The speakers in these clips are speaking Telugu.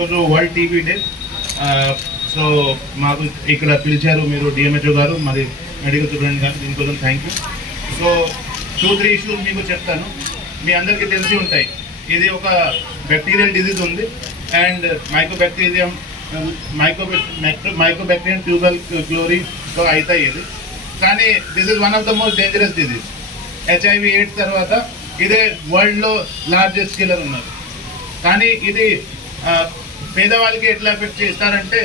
ఈరోజు వరల్డ్ టీవీ డే. సో మాకు ఇక్కడ పిలిచారు మీరు డిఎంహెచ్ఓ గారు మరి మెడికల్ స్టూడెంట్ గారు దీనికోసం thank you so two three issues మీకు చెప్తాను. మీ అందరికీ తెలిసి ఉంటాయి. ఇది ఒక బ్యాక్టీరియల్ డిజీజ్ ఉంది. అండ్ మైకోబ్యాక్టీరియం మైకో మైకోబ్యాక్టీరియం ట్యూబల్ క్లోరీతో అవుతాయి ఇది కానీ this is one of the most dangerous disease HIV AIDS తర్వాత ఇదే వరల్డ్లో లార్జెస్ట్ కిల్లర్ ఉన్నారు. కానీ ఇది పేదవాళ్ళకి ఎట్లా ఎఫెక్ట్ చేస్తారంటే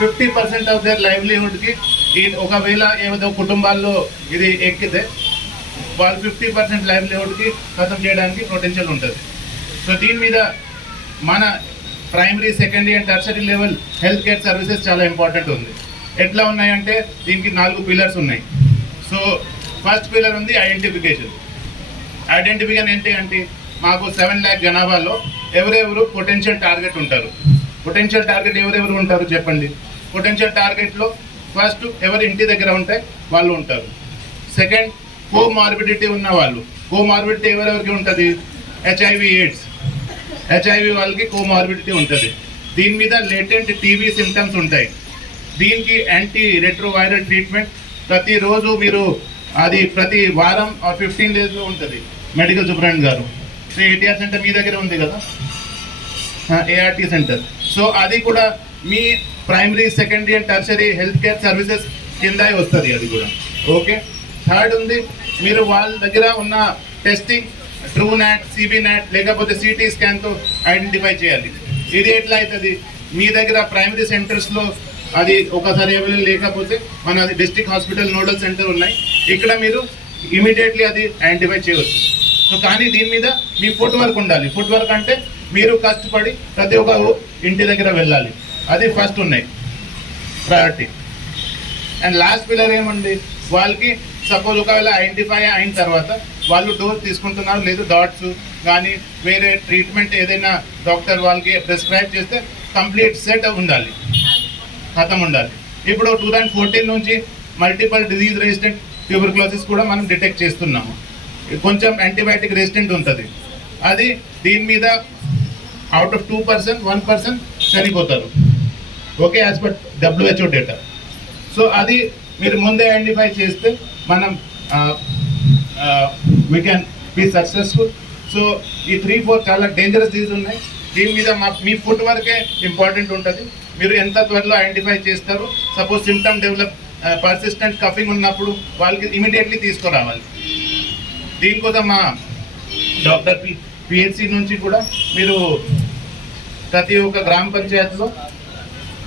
ఫిఫ్టీ పర్సెంట్ ఆఫ్ దర్ లైవ్లీహుడ్కి ఈ ఒకవేళ ఏదో కుటుంబాల్లో ఇది ఎక్కితే వాళ్ళు ఫిఫ్టీ పర్సెంట్ లైవ్లీహుడ్కి ఖతం చేయడానికి పొటెన్షియల్ ఉంటుంది. సో దీని మీద మన primary secondary and tertiary level health care services చాలా ఇంపార్టెంట్ ఉంది. ఎట్లా ఉన్నాయంటే దీనికి నాలుగు పిల్లర్స్ ఉన్నాయి. సో ఫస్ట్ పిల్లర్ ఉంది ఐడెంటిఫికేషన్ ఐడెంటిఫికేషన్ ఏంటి అంటే మాకు సెవెన్ ల్యాక్ జనాభాలో ఎవరెవరు పొటెన్షియల్ టార్గెట్ ఉంటారు. పొటెన్షియల్ టార్గెట్ ఎవరెవరు ఉంటారు చెప్పండి? పొటెన్షియల్ టార్గెట్లో ఫస్ట్ ఎవరి ఇంటి దగ్గర ఉంటాయి వాళ్ళు ఉంటారు. సెకండ్ కో మార్బిడిటీ ఉన్న వాళ్ళు. కో మార్బిడిటీ ఎవరెవరికి ఉంటుంది? హెచ్ఐవి ఎయిడ్స్ హెచ్ఐవి వాళ్ళకి కో మార్బిడిటీ ఉంటుంది. దీని మీద లేటెంట్ టీవీ సిమ్టమ్స్ ఉంటాయి. దీనికి యాంటీ రెట్రోవైరల్ ట్రీట్మెంట్ ప్రతిరోజు మీరు అది ప్రతి వారం ఫిఫ్టీన్ డేస్లో ఉంటుంది. Medical superintendent garu. ATR centre మీ దగ్గర ఉంది కదా? ఏఆర్టీ సెంటర్ సో అది కూడా మీ primary secondary and tertiary health care services కింద వస్తుంది అది కూడా. ఓకే? థర్డ్ ఉంది మీరు వాళ్ళ దగ్గర ఉన్న testing TrueNat CB NAAT లేకపోతే సిటీ స్కాన్తో ఐడెంటిఫై చేయాలి. ఇది ఎట్లా అవుతుంది మీ దగ్గర ప్రైమరీ సెంటర్స్లో అది ఒకసారి అవైలబుల్ లేకపోతే మన డిస్ట్రిక్ట్ హాస్పిటల్ నోడల్ సెంటర్ ఉన్నాయి. ఇక్కడ మీరు ఇమీడియట్లీ అది ఐడెంటిఫై చేయవచ్చు. సో కానీ దీని మీద మీ ఫుట్ వర్క్ ఉండాలి. ఫుట్ వర్క్ అంటే మీరు కష్టపడి ప్రతి ఒక్క ఇంటి దగ్గర వెళ్ళాలి. అది ఫస్ట్ ఉన్నాయి. ప్రయారిటీ అండ్ లాస్ట్ పిల్లర్ ఏమండి వాళ్ళకి సపోజ్ ఒకవేళ ఐడెంటిఫై అయిన తర్వాత వాళ్ళు డోస్ తీసుకుంటున్నారు లేదు డాట్స్ కానీ వేరే ట్రీట్మెంట్ ఏదైనా డాక్టర్ వాళ్ళకి ప్రిస్క్రైబ్ చేస్తే కంప్లీట్ సెట్ ఉండాలి. ఖతం ఉండాలి. ఇప్పుడు టూ థౌజండ్ ఫోర్టీన్ నుంచి మల్టిపల్ డిజీజ్ రెసిస్టెంట్ ట్యూబర్క్లోసిస్ కూడా మనం డిటెక్ట్ చేస్తున్నాము. కొంచెం యాంటీబయాటిక్ రెసిస్టెంట్ ఉంటుంది. అది దీని మీద out of two percent one percent చనిపోతారు. Okay as per WHO data so అది మీరు ముందే ఐడెంటిఫై చేస్తే మనం we can be successful so ఈ త్రీ ఫోర్ చాలా డేంజరస్ డిజీజ్ ఉన్నాయి. దీని మీద మా మీ ఫుడ్ వరకే ఇంపార్టెంట్ ఉంటుంది. మీరు ఎంత త్వరలో ఐడెంటిఫై చేస్తారు suppose symptom develop persistent coughing ఉన్నప్పుడు వాళ్ళకి ఇమీడియట్లీ తీసుకురావాలి. దీనికోసం మా డాక్టర్ పి పిహెచ్సి నుంచి కూడా మీరు ప్రతి ఒక్క గ్రామ పంచాయతీలో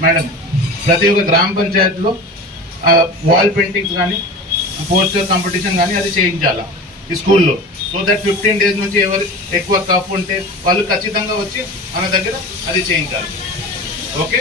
మేడం ప్రతి ఒక్క గ్రామ పంచాయతీలో వాల్ పెయింటింగ్స్ కానీ పోస్టర్ కాంపిటీషన్ కానీ అది చేయించాలా ఈ స్కూల్లో. సో దట్ ఫిఫ్టీన్ డేస్ నుంచి ఎవరు ఎక్కువ కఫ్ ఉంటే వాళ్ళు ఖచ్చితంగా వచ్చి మన దగ్గర అది చేయించాలి. ఓకే